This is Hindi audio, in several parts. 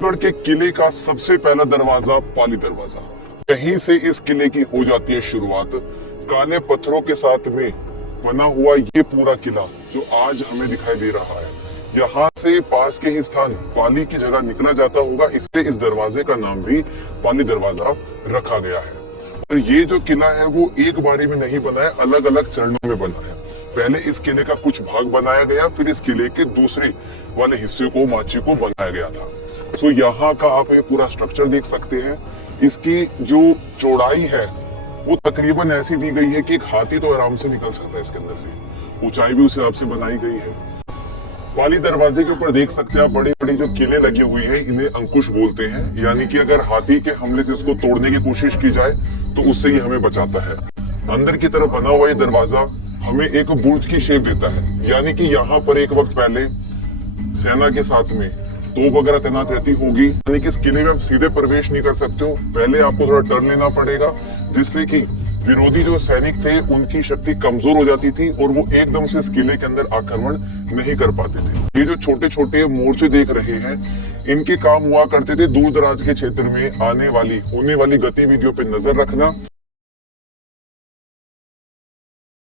गढ़ के किले का सबसे पहला दरवाजा पाली दरवाजा, यहीं से इस किले की हो जाती है शुरुआत। काले पत्थरों के साथ में बना हुआ ये पूरा किला जो आज हमें दिखाई दे रहा है, यहाँ से पास के ही स्थान पाली की जगह निकला जाता होगा, इसलिए इस दरवाजे का नाम भी पाली दरवाजा रखा गया है। और ये जो किला है वो एक बारी में नहीं बना है, अलग अलग चरणों में बना है। पहले इस किले का कुछ भाग बनाया गया, फिर इस किले के दूसरे वाले हिस्से को माची को बनाया गया था। सो यहाँ का आप ये पूरा स्ट्रक्चर देख सकते हैं। इसकी जो चौड़ाई है वो तकरीबन ऐसी दी गई है कि एक हाथी तो आराम से निकल सकता है इसके अंदर से। ऊंचाई भी उस हिसाब से बनाई गई है। पाली दरवाजे के ऊपर देख सकते हैं आप बड़ी बड़ी जो किले लगी हुई है, इन्हें अंकुश बोलते हैं। यानी कि अगर हाथी के हमले से इसको तोड़ने की कोशिश की जाए तो उससे ही हमें बचाता है। अंदर की तरफ बना हुआ ये दरवाजा हमें एक बुर्ज की शेप देता है। यानी कि यहाँ पर एक वक्त पहले सेना के साथ में तोप वगैरह तैनात रहती होगी। यानी कि इस किले में आप सीधे प्रवेश नहीं कर सकते हो, पहले आपको थोड़ा टर्न लेना पड़ेगा, जिससे कि विरोधी जो सैनिक थे उनकी शक्ति कमजोर हो जाती थी और वो एकदम से इस किले के अंदर आक्रमण नहीं कर पाते थे। ये जो छोटे छोटे मोर्चे देख रहे हैं, इनके काम हुआ करते थे दूर दराज के क्षेत्र में होने वाली गतिविधियों पे नजर रखना।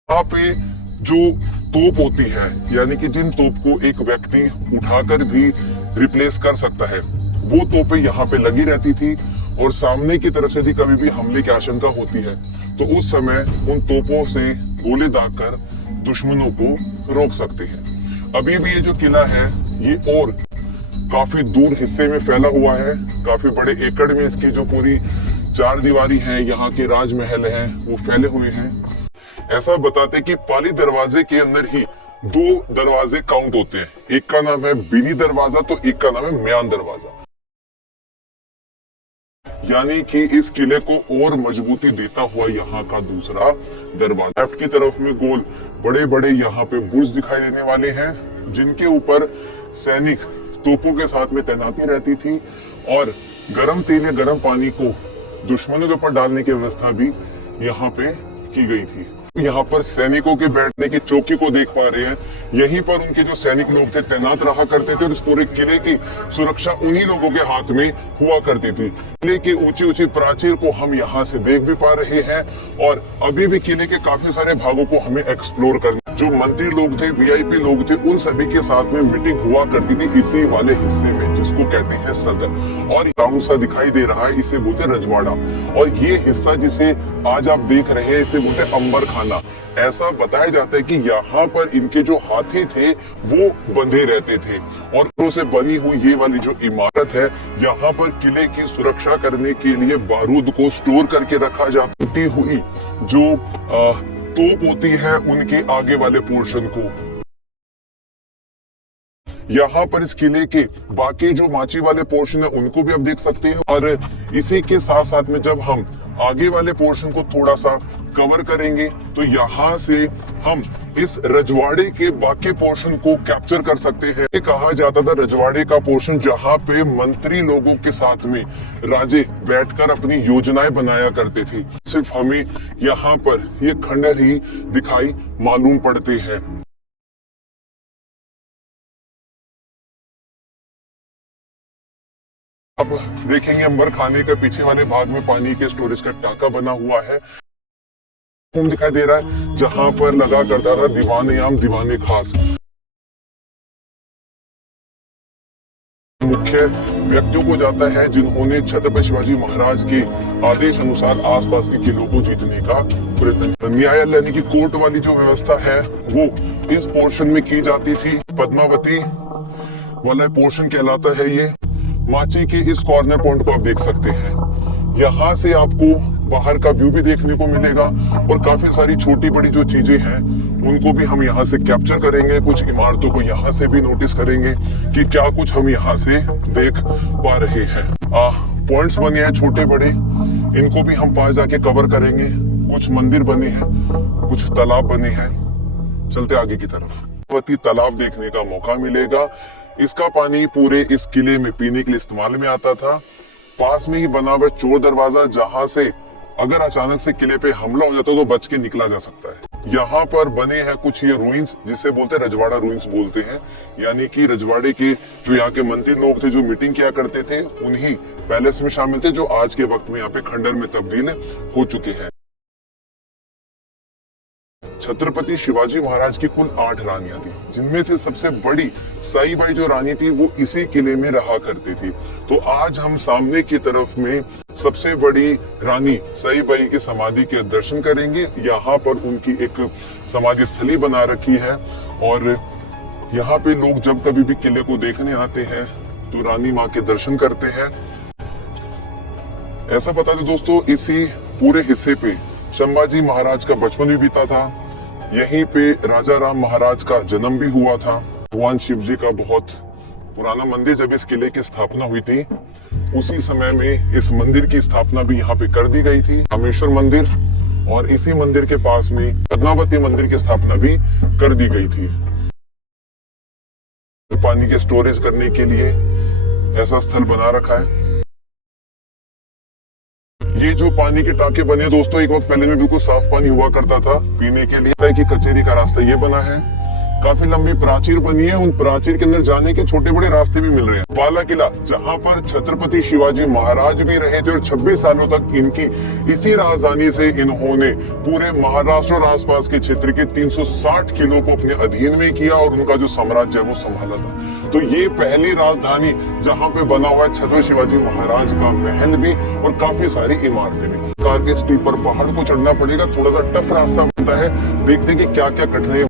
यहाँ पे जो तोप होती है, यानी कि जिन तोप को एक व्यक्ति उठाकर भी रिप्लेस कर सकता है, वो तोपें यहाँ पे लगी रहती थी। और सामने की तरफ से भी कभी भी हमले की आशंका होती है तो उस समय उन तोपों से गोले दागकर दुश्मनों को रोक सकते हैं। अभी भी ये जो किला है ये और काफी दूर हिस्से में फैला हुआ है। काफी बड़े एकड़ में इसकी जो पूरी चार दीवारी है, यहाँ के राजमहल हैं, वो फैले हुए हैं। ऐसा बताते कि पाली दरवाजे के अंदर ही दो दरवाजे काउंट होते हैं। एक का नाम है बीनी दरवाजा तो एक का नाम है म्यान दरवाजा। यानी कि इस किले को और मजबूती देता हुआ यहाँ का दूसरा दरवाजा। लेफ्ट की तरफ में गोल बड़े बड़े यहाँ पे बुर्ज दिखाई देने वाले हैं, जिनके ऊपर सैनिक तोपों के साथ में तैनाती रहती थी। और गर्म तेल या गर्म पानी को दुश्मनों के ऊपर डालने की व्यवस्था भी यहाँ पे की गई थी। यहाँ पर सैनिकों के बैठने की चौकी को देख पा रहे हैं। यहीं पर उनके जो सैनिक लोग थे तैनात रहा करते थे और इस पूरे किले की सुरक्षा उन्हीं लोगों के हाथ में हुआ करती थी। किले की ऊंची ऊंची प्राचीर को हम यहाँ से देख भी पा रहे हैं और अभी भी किले के काफी सारे भागों को हमें एक्सप्लोर करना। जो मंत्री लोग थे, वीआईपी लोग थे, उन सभी के साथ में मीटिंग हुआ करती थी इसी वाले हिस्से में, जिसको कहते हैं सदन। और ग्राउंड सा दिखाई दे रहा है, इसे बोलते हैं रजवाड़ा। और ये हिस्सा जिसे आज आप देख रहे हैं, इसे बोलते हैं अंबर खाना। ऐसा बताया जाता है कि यहाँ पर इनके जो हाथी थे वो बंधे रहते थे। और से बनी हुई ये वाली जो इमारत है, यहाँ पर किले की सुरक्षा करने के लिए बारूद को स्टोर करके रखा जाता। टूटी हुई जो तोप होती है उनके आगे वाले पोर्शन को यहाँ पर इस किले के बाकी जो माची वाले पोर्शन है उनको भी आप देख सकते हैं। और इसी के साथ साथ में जब हम आगे वाले पोर्शन को थोड़ा सा कवर करेंगे तो यहाँ से हम इस रजवाड़े के बाकी पोर्शन को कैप्चर कर सकते हैं। ये कहा जाता था रजवाड़े का पोर्शन जहाँ पे मंत्री लोगों के साथ में राजे बैठकर अपनी योजनाएं बनाया करते थे। सिर्फ हमें यहाँ पर ये खंडर ही दिखाई मालूम पड़ते हैं। अब देखेंगे अंबर खाने के पीछे वाले भाग में पानी के स्टोरेज का टाका बना हुआ है दिखाई दे रहा है, जहां पर लगा करता था दीवाने आम दीवाने खास। मुख्य व्यक्तियों को जाता है जिन्होंने छत्रपति शिवाजी महाराज के आदेश अनुसार आसपास के किलों को जीतने का प्रयत्न। न्यायालय यानी कि कोर्ट वाली जो व्यवस्था है वो इस पोर्शन में की जाती थी। पद्मावती वाला पोर्शन कहलाता है ये। माची के इस कॉर्नर पॉइंट को आप देख सकते हैं। यहाँ से आपको बाहर का व्यू भी देखने को मिलेगा और काफी सारी छोटी बड़ी जो चीजें हैं उनको भी हम यहाँ से कैप्चर करेंगे। कुछ इमारतों को यहाँ से भी नोटिस करेंगे कि क्या कुछ हम यहाँ से देख पा रहे हैं। पॉइंट्स बने हैं छोटे बड़े, इनको भी हम पास जाके कवर करेंगे। कुछ मंदिर बने हैं, कुछ तालाब बने हैं। चलते आगे की तरफ तालाब देखने का मौका मिलेगा। इसका पानी पूरे इस किले में पीने के लिए इस्तेमाल में आता था। पास में ही बना हुआ चोर दरवाजा, जहां से अगर अचानक से किले पे हमला हो जाता तो बच के निकला जा सकता है। यहाँ पर बने हैं कुछ ये रूइंस, जिसे बोलते हैं रजवाड़ा रूइंस बोलते हैं, यानी कि रजवाड़े के जो यहाँ के मंत्री लोग थे जो मीटिंग किया करते थे उन्हीं पैलेस में शामिल थे, जो आज के वक्त में यहाँ पे खंडर में तब्दील हो चुके हैं। छत्रपति शिवाजी महाराज की कुल 8 रानियां थी, जिनमें से सबसे बड़ी साईबाई जो रानी थी वो इसी किले में रहा करती थी। तो आज हम सामने की तरफ में सबसे बड़ी रानी साईबाई की समाधि के दर्शन करेंगे। यहाँ पर उनकी एक समाधि स्थली बना रखी है और यहाँ पे लोग जब कभी भी किले को देखने आते हैं तो रानी माँ के दर्शन करते हैं। ऐसा बता दें दोस्तों, इसी पूरे हिस्से पे संभाजी महाराज का बचपन भी बीता था। यहीं पे राजा राम महाराज का जन्म भी हुआ था। भगवान शिव जी का बहुत पुराना मंदिर, जब इस किले की स्थापना हुई थी उसी समय में इस मंदिर की स्थापना भी यहाँ पे कर दी गई थी, रामेश्वर मंदिर। और इसी मंदिर के पास में पद्मावती मंदिर की स्थापना भी कर दी गई थी। पानी के स्टोरेज करने के लिए ऐसा स्थल बना रखा है। ये जो पानी के टाके बने दोस्तों, एक वक्त पहले में बिल्कुल साफ पानी हुआ करता था पीने के लिए। कि कचेरी का रास्ता ये बना है, काफी लंबी प्राचीर बनी है, उन प्राचीर के अंदर जाने के छोटे बड़े रास्ते भी मिल रहे हैं। बाला किला, जहाँ पर छत्रपति शिवाजी महाराज भी रहे थे और 26 सालों तक इनकी इसी राजधानी से इन्होंने पूरे महाराष्ट्र और आसपास के क्षेत्र के 360 किलों को अपने अधीन में किया और उनका जो साम्राज्य है वो संभाला था। तो ये पहली राजधानी जहाँ पे बना हुआ है छत्रपति शिवाजी महाराज का महल भी और काफी सारी इमारतें भी। कार के स्टीपर पहाड़ को चढ़ना पड़ेगा, थोड़ा सा टफ रास्ता बनता है। देखते हैं कि क्या क्या कठिनाई